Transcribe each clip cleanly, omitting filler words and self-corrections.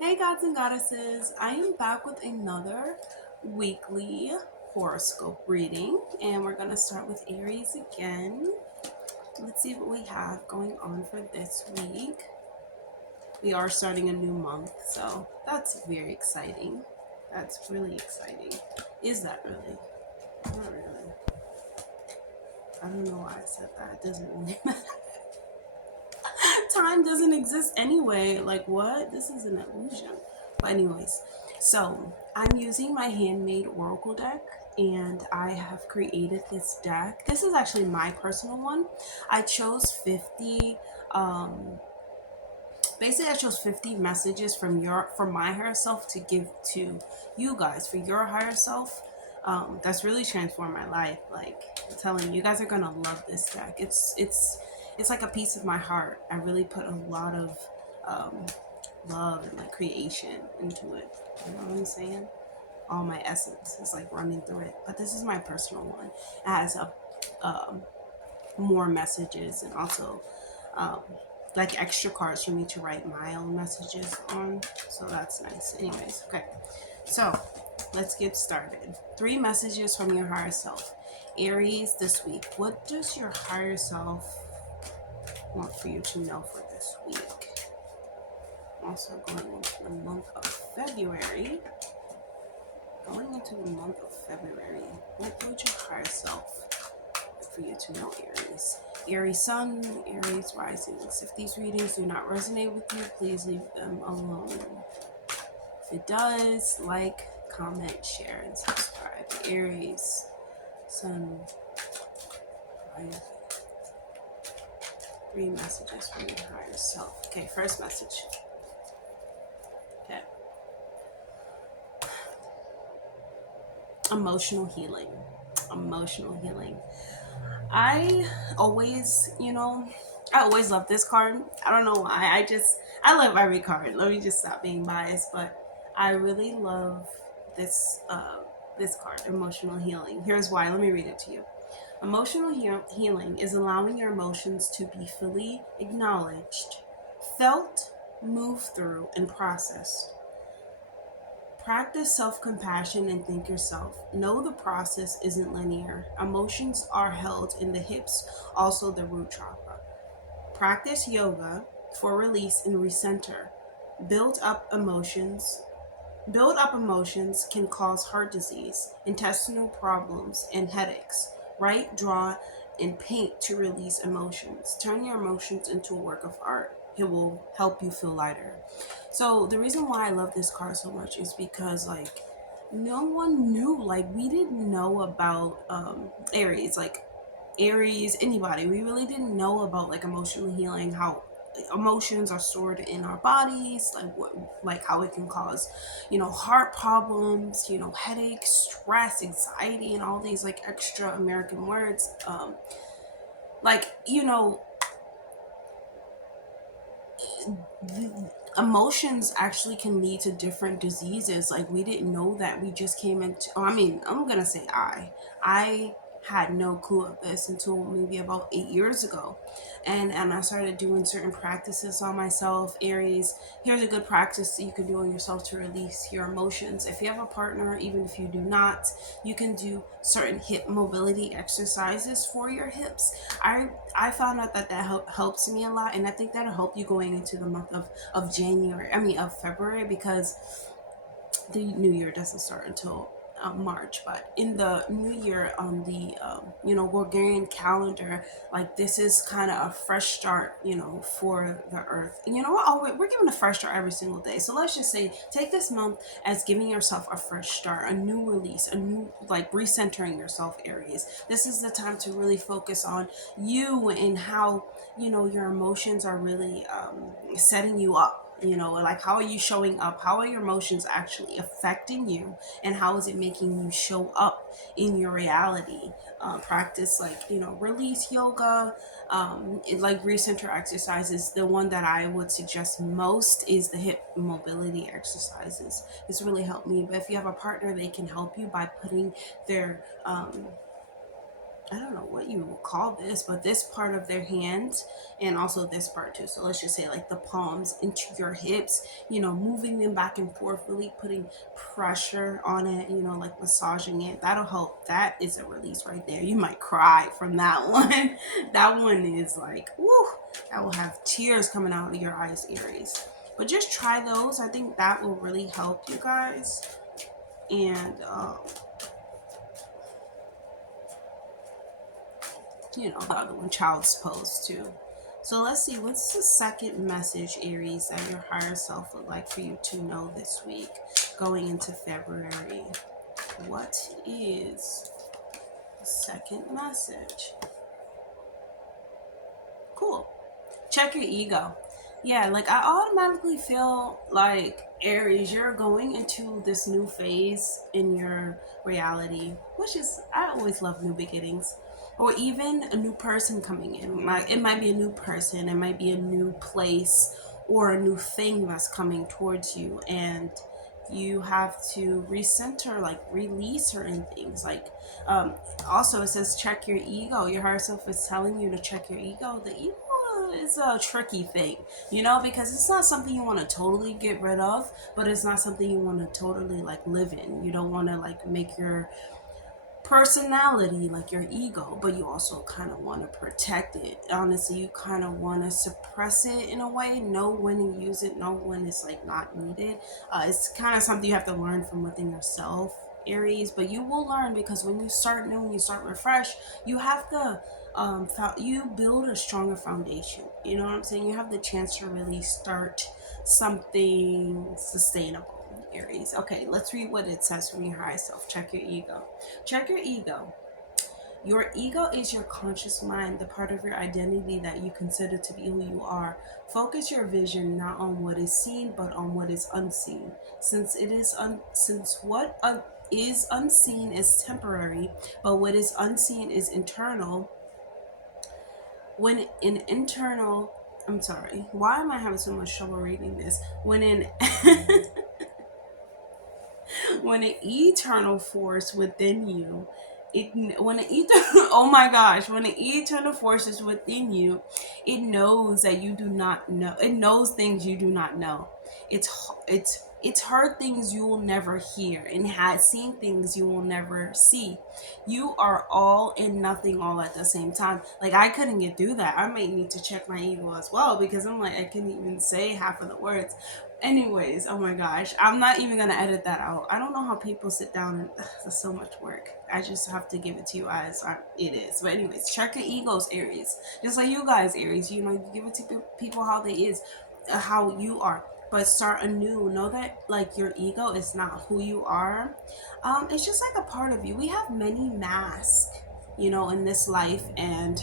Hey gods and goddesses, I am back with another weekly horoscope reading, and we're going to start with Aries again. Let's see what we have going on for this week. We are starting a new month, so that's very exciting. That's really exciting. Is that really? Not really. I don't know why I said that. It doesn't really matter. Time doesn't exist anyway. Like, what? This is an illusion. But, anyways, so I'm using my handmade oracle deck and I have created this deck. This is actually my personal one. I chose 50 basically I chose 50 messages from my higher self to give to you guys for your higher self. That's really transformed my life. Like, I'm telling you, you guys are gonna love this deck. It's like a piece of my heart. I really put a lot of um, love and like creation into it. You know what I'm saying? All my essence is like running through it. But this is my personal one. It has um, more messages and also um, like extra cards for me to write my own messages on. So that's nice. Anyways, okay. So let's get started. 3 messages from your higher self. Aries, this week. What does your higher self want for you to know for this week? Also going into the month of February. Going into the month of February, what would your higher self for you to know, Aries? Aries Sun, Aries Risings. If these readings do not resonate with you, please leave them alone. If it does, like, comment, share, and subscribe. Aries Sun, Rising. 3 messages from your higher self. Okay, first message. Okay. Emotional healing. Emotional healing. I always, I always love this card. I don't know why. I love every card. Let me just stop being biased, but I really love this this card, emotional healing. Here's why. Let me read it to you. Emotional healing is allowing your emotions to be fully acknowledged, felt, moved through, and processed. Practice self compassion and think yourself. Know the process isn't linear. Emotions are held in the hips, also the root chakra. Practice yoga for release and recenter. Build up emotions. Build up emotions can cause heart disease, intestinal problems, and headaches. Write, draw, and paint to release emotions. Turn your emotions into a work of art. It will help you feel lighter. So the reason why I love this card so much is because like no one knew, like we didn't know about Aries, like Aries, anybody. We really didn't know about like emotional healing, how emotions are stored in our bodies, like what, like how it can cause, heart problems, headaches, stress, anxiety, and all these like extra American words. Like emotions actually can lead to different diseases. Like we didn't know that. We just came into, I mean, I'm gonna say I had no clue of this until maybe about 8 years ago. And I started doing certain practices on myself. Aries, here's a good practice that you can do on yourself to release your emotions. If you have a partner, even if you do not, you can do certain hip mobility exercises for your hips. I found out that helps me a lot, and I think that'll help you going into the month of January. I mean of February, because the new year doesn't start until March. But in the new year, on the Gregorian calendar, like this is kind of a fresh start, for the earth. And you know what? We're giving a fresh start every single day. So let's just say take this month as giving yourself a fresh start, a new release, a new like recentering yourself, Aries. This is the time to really focus on you and how your emotions are really setting you up. Like how are you showing up? How are your emotions actually affecting you? And how is it making you show up in your reality? Practice like, release yoga, like recenter exercises. The one that I would suggest most is the hip mobility exercises. It's really helped me. But if you have a partner, they can help you by putting their I don't know what you will call this, but this part of their hands and also this part too. So let's just say like the palms into your hips, moving them back and forth, really putting pressure on it, like massaging it. That'll help. That is a release right there. You might cry from that one. That one is like, woo, that will have tears coming out of your eyes, Aries. But just try those. I think that will really help you guys. And the other one, child's pose too. So let's see, what's the second message, Aries, that your higher self would like for you to know this week going into February? What is the second message? Cool. Check your ego. Yeah, like I automatically feel like Aries, you're going into this new phase in your reality, which is, I always love new beginnings, or even a new person coming in. Like it might be a new person, it might be a new place, or a new thing that's coming towards you, and you have to recenter, like release certain things. Like um, also it says check your ego. Your higher self is telling you to check your ego. The ego is a tricky thing, because it's not something you want to totally get rid of, but it's not something you want to totally like live in. You don't want to like make your personality like your ego, but you also kind of want to protect it. Honestly, you kind of want to suppress it in a way, know when to use it, know when it's like not needed. It's kind of something you have to learn from within yourself, Aries, but you will learn, because when you start new, when you start refresh, you have to you build a stronger foundation. You know what I'm saying? You have the chance to really start something sustainable, Aries. Okay, let's read what it says from your higher self. Check your ego. Check your ego. Your ego is your conscious mind, the part of your identity that you consider to be who you are. Focus your vision not on what is seen, but on what is unseen. Since what is unseen is temporary, but what is unseen is internal. When an internal, I'm sorry, why am I having so much trouble reading this? When an when an eternal force within you, oh my gosh, when an eternal force is within you, it knows that you do not know. It knows things you do not know. It's heard things you will never hear, and has seen things you will never see. You are all and nothing all at the same time. Like I couldn't get through that. I might need to check my ego as well, because I'm like, I couldn't even say half of the words. Anyways, oh my gosh, I'm not even gonna edit that out. I don't know how people sit down and it's so much work. I just have to give it to you as it is. But anyways, check your egos, Aries. Just like you guys, Aries. You give it to people how they is, how you are. But start anew. Know that like your ego is not who you are. It's just like a part of you. We have many masks, in this life, and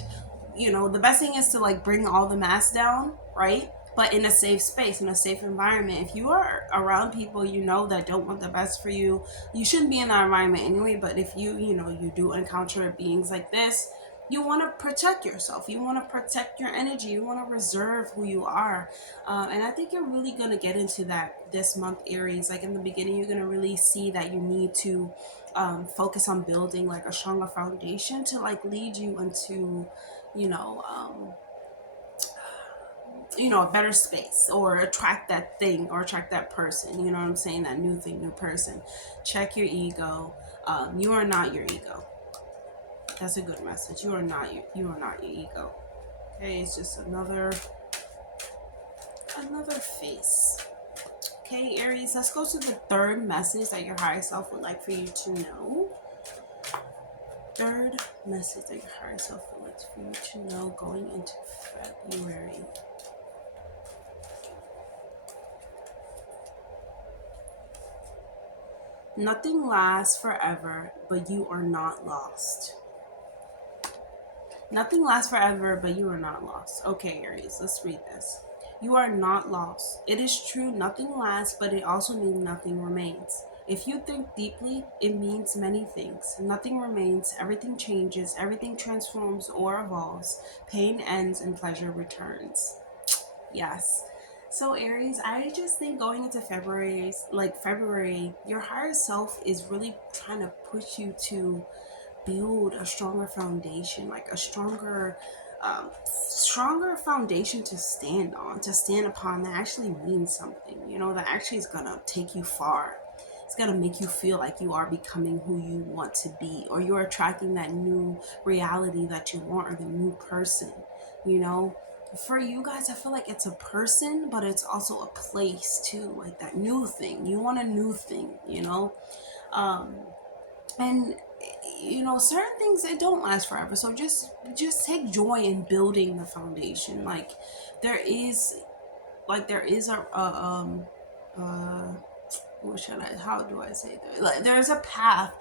the best thing is to like bring all the masks down, right? But in a safe space, in a safe environment. If you are around people that don't want the best for you, you shouldn't be in that environment anyway. But if you do encounter beings like this, you want to protect yourself. You want to protect your energy. You want to reserve who you are. And I think you're really going to get into that this month, Aries. Like in the beginning, you're going to really see that you need to focus on building like a stronger foundation to like lead you into, you know, um, a better space, or attract that thing, or attract that person. You know what I'm saying? That new thing, new person. Check your ego. You are not your ego. That's a good message. You are not your ego. Okay, it's just another face. Okay, Aries, let's go to the third message that your higher self would like for you to know. Third message that your higher self would like for you to know going into February. Nothing lasts forever, but you are not lost. Nothing lasts forever, but you are not lost. Okay, Aries, let's read this. You are not lost. It is true, nothing lasts, but it also means nothing remains. If you think deeply, it means many things. Nothing remains, everything changes, everything transforms or evolves. Pain ends and pleasure returns. Yes. So Aries, I just think going into February, your higher self is really trying to push you to build a stronger foundation, like a stronger foundation to stand on, to stand upon, that actually means something, you know, that actually is gonna take you far. It's gonna make you feel like you are becoming who you want to be, or you're attracting that new reality that you want, or the new person, you know. For you guys, I feel like it's a person, but it's also a place too, like that new thing. You want a new thing, you know. Um, and you know, certain things, they don't last forever, so just take joy in building the foundation. Like there is there is uh what should I, how do I say that, like there's a path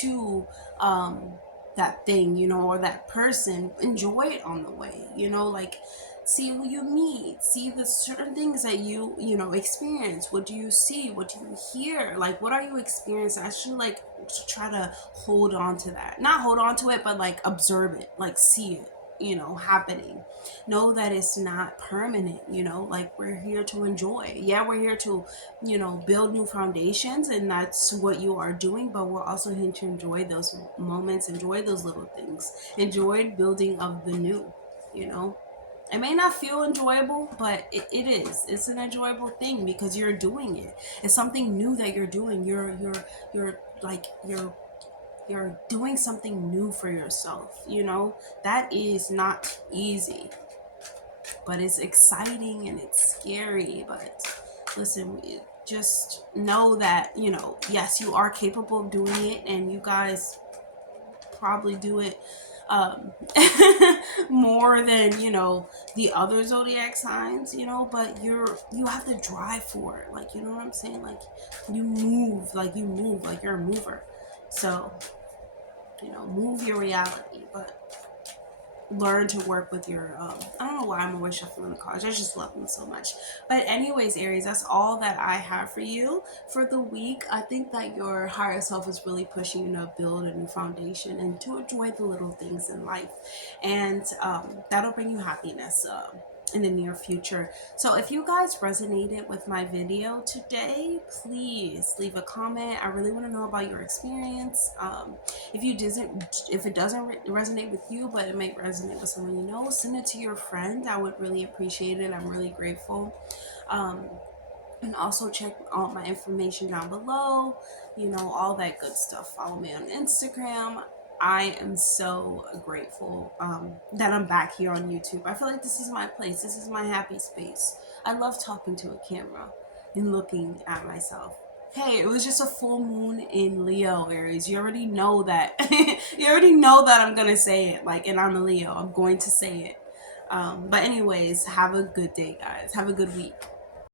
to um that thing, you know, or that person. Enjoy it on the way, you know, like see who you meet, see the certain things that you know, experience. What do you see, what do you hear, like what are you experiencing? I should like try to hold on to that, not hold on to it, but like observe it, like see it, you know, happening. Know that it's not permanent, you know, like we're here to enjoy. Yeah, we're here to, you know, build new foundations, and that's what you are doing, but we're also here to enjoy those moments, enjoy those little things, enjoy building of the new, you know. It may not feel enjoyable, but it is. It's an enjoyable thing because you're doing it. It's something new that you're doing. You're like you're doing something new for yourself, you know. That is not easy, but it's exciting and it's scary. But listen, just know that, you know, yes, you are capable of doing it, and you guys probably do it um more than, you know, the other zodiac signs, you know, but you have the drive for it, like, you know what I'm saying, like you move like you're a mover. So, you know, move your reality, but learn to work with your I don't know why I'm always shuffling the cards, I just love them so much. But anyways, Aries, that's all that I have for you for the week. I think that your higher self is really pushing you to build a new foundation and to enjoy the little things in life, and that'll bring you happiness in the near future. So if you guys resonated with my video today, please leave a comment. I really want to know about your experience. If it doesn't resonate with you, but it may resonate with someone you know, send it to your friend. I would really appreciate it. I'm really grateful. Um, and also check all my information down below, you know, all that good stuff. Follow me on Instagram. I am so grateful that I'm back here on YouTube. I feel like this is my place. This is my happy space. I love talking to a camera and looking at myself. Hey, it was just a full moon in Leo, Aries. You already know that. You already know that I'm gonna say it. Like, and I'm a Leo. I'm going to say it. But anyways, have a good day, guys. Have a good week.